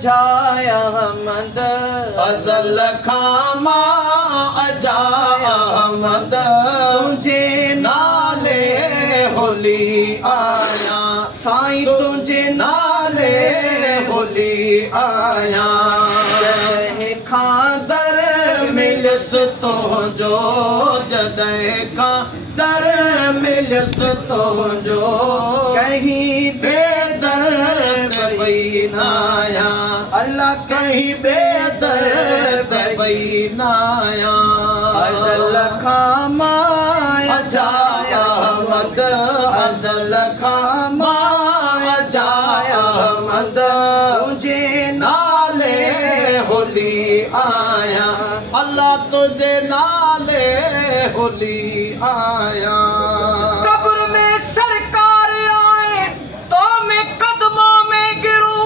अजाया हमद अज़ल खामा अजाया हमद तुझे नाले होली आया साईं तुझे नाले होली आया खादर मिलस तो जो जॾहिं खां दर मिलस तो जो कहीं बेदर्द वई नाया अल्लाह कहीं बेदर्द वई नाया अज़ल खामा अजाया हमद अज़ल खामा अजाया हमद तुझे नाले होली आया अल्लाह तुझे नाले होली आया कब्र में सरकार आए तो मैं कदमों में गिरूं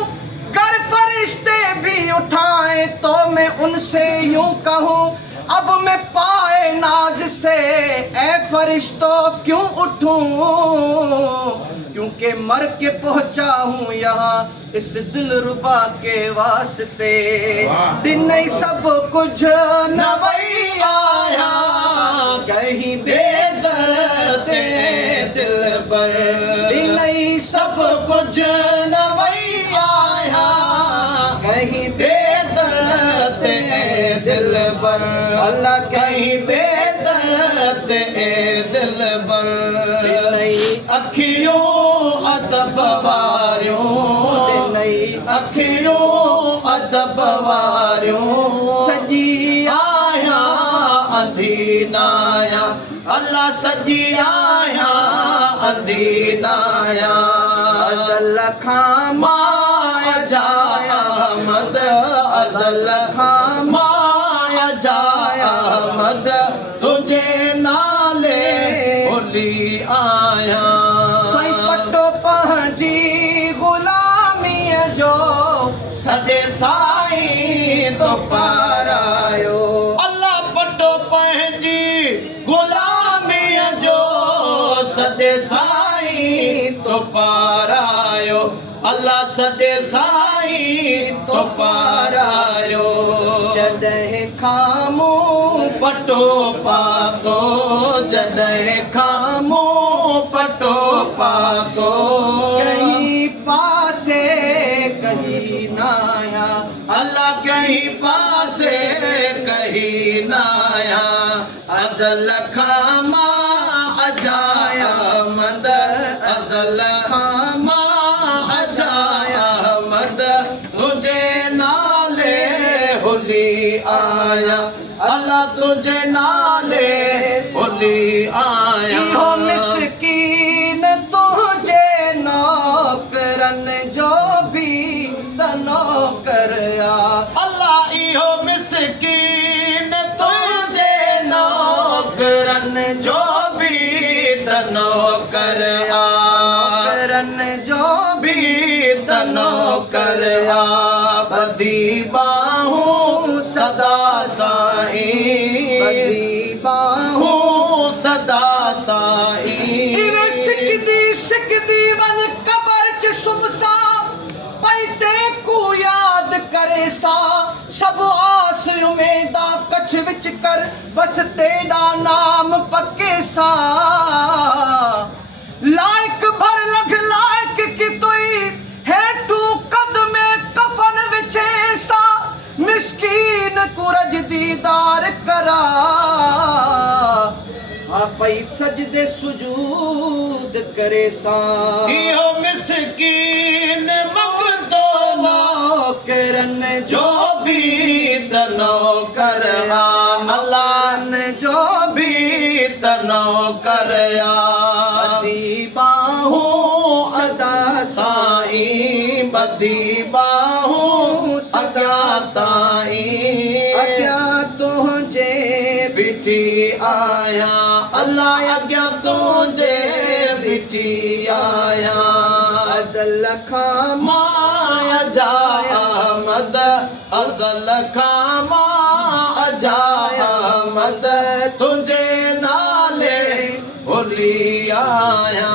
गर फरिश्ते भी उठाए तो मैं उनसे यूं कहूं अब मैं पाए नाज से ए फरिश्तों क्यों उठूं क्योंकि मर के पहुंचा हूँ यहाँ इस दिलरुबा के वास्ते नहीं सब कुछ नवई आया कहीं बेदर्द दिल पर नहीं सब कुछ नवई आया कहीं बेदर्द दिल पर अल्लाह कहीं बेदर्द दिल पर अखियों अदब वारियों अखियों अदब वारियों सजी आया अंधी नाया अल्लाह सजी आया अंधी नाया अज़ल खामा अजाया हमद अज़ल खामा अजाया हमद तुझे नाले होली आया साईं पटो पंहिंजी गुलामी जो सॾे साईं तो पारायो अल्लाह पटो पंहिंजी गुलामीअ जो सॾे साईं तो पारायो अल्लाह सॾे साईं तो पारायो जॾहिं खामो पटो पातो जॾहिं खामो पटो पातो कहीं पासे कहीं नाया अल्लाह कहीं पासे कहीं नाया अज़ल खामा अजाया मद अज़ल खामा अजाया मद तुझे नाले होली आया अल्लाह तुझे नाले होली आया इहो मिस्कीन तुझे नौकरन जो भी नौकर अल्लाह इहो मिस्कीन तुझे नौकरन जो भी नौकर नौकरन जो भी नौकर बदी बाहूं सदा साईं बदी बाहूं सदा साईं इवे सिकदी वन कबर च सुमसा पैते को याद करे सा सब आस उमेदा कछ विच कर बस तेरा नाम पक्के सा लायक भर लख लायक की तुई हेठू कद में कफन विछे सा मिस्कीन कुरज दीदार करा आपई सजदे सुजूद करे सा इहो मिस्कीन मंगदो नौकरन जो भी नौकर अल्लाह ने जो भी नौकर बदी बाहूं सदा साईं बदी बाहूं सदा साईं अग्या तुझे बिठी आया अल्लाह अग्या तुझे बिठी आया अज़ल खामा माया जाया मद अज़ल खामा अजाया मद तुझे नाले होली आया